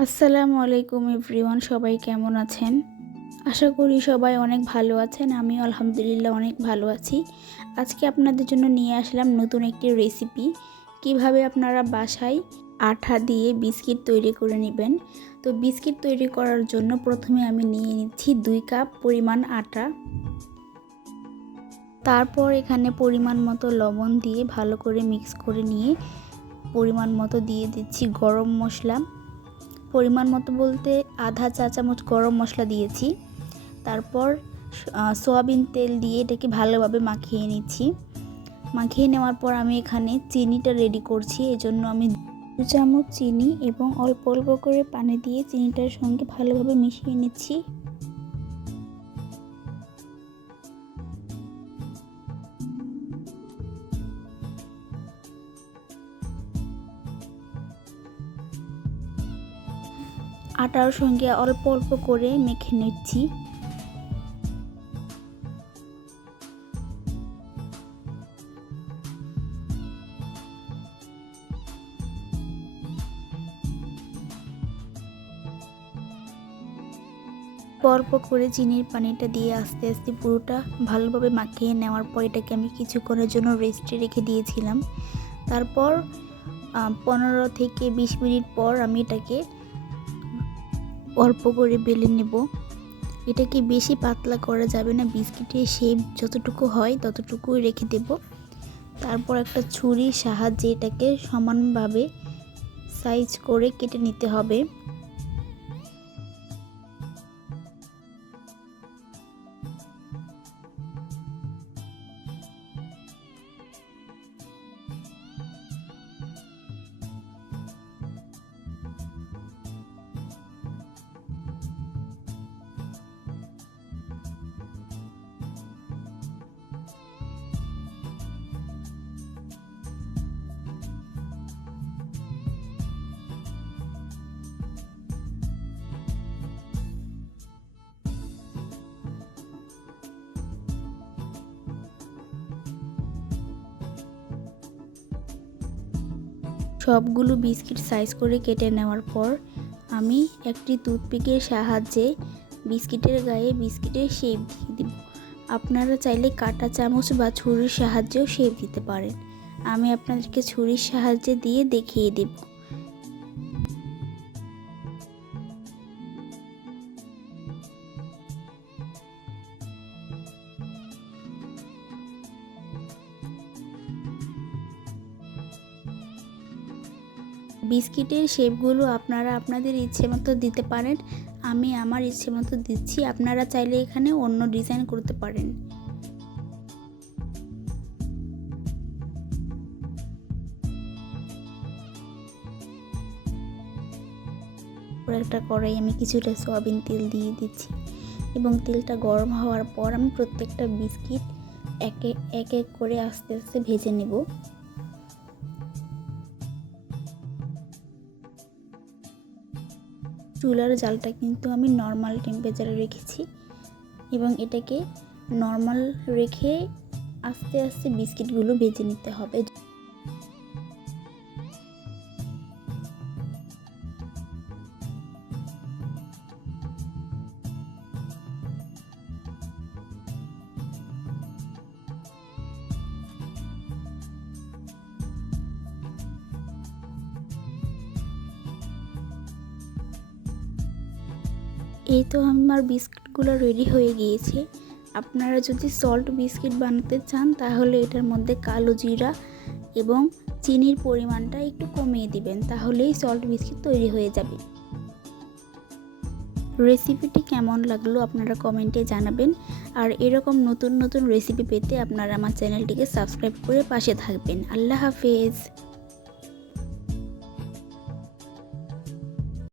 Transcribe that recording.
আসসালামু আলাইকুম এভরিওয়ান, সবাই কেমন আছেন? আশা করি সবাই অনেক ভালো আছেন, আমিও আলহামদুলিল্লাহ অনেক ভালো আছি। আজকে আপনাদের জন্য নিয়ে আসলাম নতুন একটি রেসিপি কীভাবে আপনারা বাসায় আঠা দিয়ে বিস্কিট তৈরি করে নেবেন? তো বিস্কিট তৈরি করার জন্য প্রথমে আমি নিয়ে নিচ্ছি দুই কাপ পরিমাণ আটা তারপর এখানে পরিমাণ মতো লবণ দিয়ে ভালো করে মিক্স করে নিয়ে পরিমাণ মতো দিয়ে দিচ্ছি গরম মশলা। পরিমাণ মতো বলতে আধা চা চামচ গরম মশলা দিয়েছি। তারপর সয়াবিন তেল দিয়ে এটাকে ভালোভাবে মাখিয়ে নিচ্ছি। মাখিয়ে নেওয়ার পর আমি এখানে চিনিটা রেডি করছি। এই জন্য আমি দু চামচ চিনি এবং অল্প অল্প করে পানি দিয়ে চিনিটার সঙ্গে ভালোভাবে মিশিয়ে নিচ্ছি। আটার সঙ্গে অল্প অল্প করে মেখে নিচ্ছি। অল্প করে চিনির পানিটা দিয়ে আস্তে আস্তে পুরোটা ভালোভাবে মাখিয়ে নেওয়ার পর এটাকে আমি কিছুক্ষণের জন্য রেস্টে রেখে দিয়েছিলাম। তারপর পনেরো থেকে বিশ মিনিট পর আমি এটাকে অল্প করে বেলে নেব। এটাকে বেশি পাতলা করা যাবে না? বিস্কিটের শেপ যতটুকু হয় ততটুকুই রেখে দেব। তারপর একটা ছুরির সাহায্যে এটাকে সমানভাবে সাইজ করে কেটে নিতে হবে। সবগুলো বিস্কিট সাইজ করে কেটে নেওয়ার পর আমি একটি টুথপিকের সাহায্যে বিস্কিটের গায়ে বিস্কিটের শেপ দিয়ে দিব। আপনারা চাইলে কাটা চামচ বা ছুরির সাহায্যেও শেপ দিতে পারেন। আমি আপনাদেরকে ছুরির সাহায্যে দিয়ে দেখিয়ে দেবো। বিস্কিটের শেপগুলো আপনারা আপনাদের ইচ্ছে মতো দিতে পারেন। আমি আমার ইচ্ছে মতো দিচ্ছি। আপনারা চাইলে এখানে অন্য ডিজাইন করতে পারেন। একটা কড়াই আমি কিছুটা সয়াবিন তেল দিয়ে দিচ্ছি এবং তেলটা গরম হওয়ার পর আমি প্রত্যেকটা বিস্কিট একে এক এক করে আস্তে আস্তে ভেজে নেব। চুলার জালটা কিন্তু আমি নর্মাল টেম্পারেচারে রেখেছি এবং এটাকে নর্মাল রেখে আস্তে আস্তে বিস্কিটগুলো ভেজে নিতে হবে। এই তো আমার বিস্কিটগুলো রেডি হয়ে গিয়েছে। আপনারা যদি সল্ট বিস্কিট বানাতে চান, তাহলে এটার মধ্যে কালো জিরা এবং চিনির পরিমাণটা একটু কমিয়ে দিবেন, তাহলেই সল্ট বিস্কিট তৈরি হয়ে যাবে। রেসিপিটি কেমন লাগল আপনারা কমেন্টে জানাবেন। আর এরকম নতুন নতুন রেসিপি পেতে আপনারা আমার চ্যানেলটিকে সাবস্ক্রাইব করে পাশে থাকবেন। আল্লাহ হাফেজ।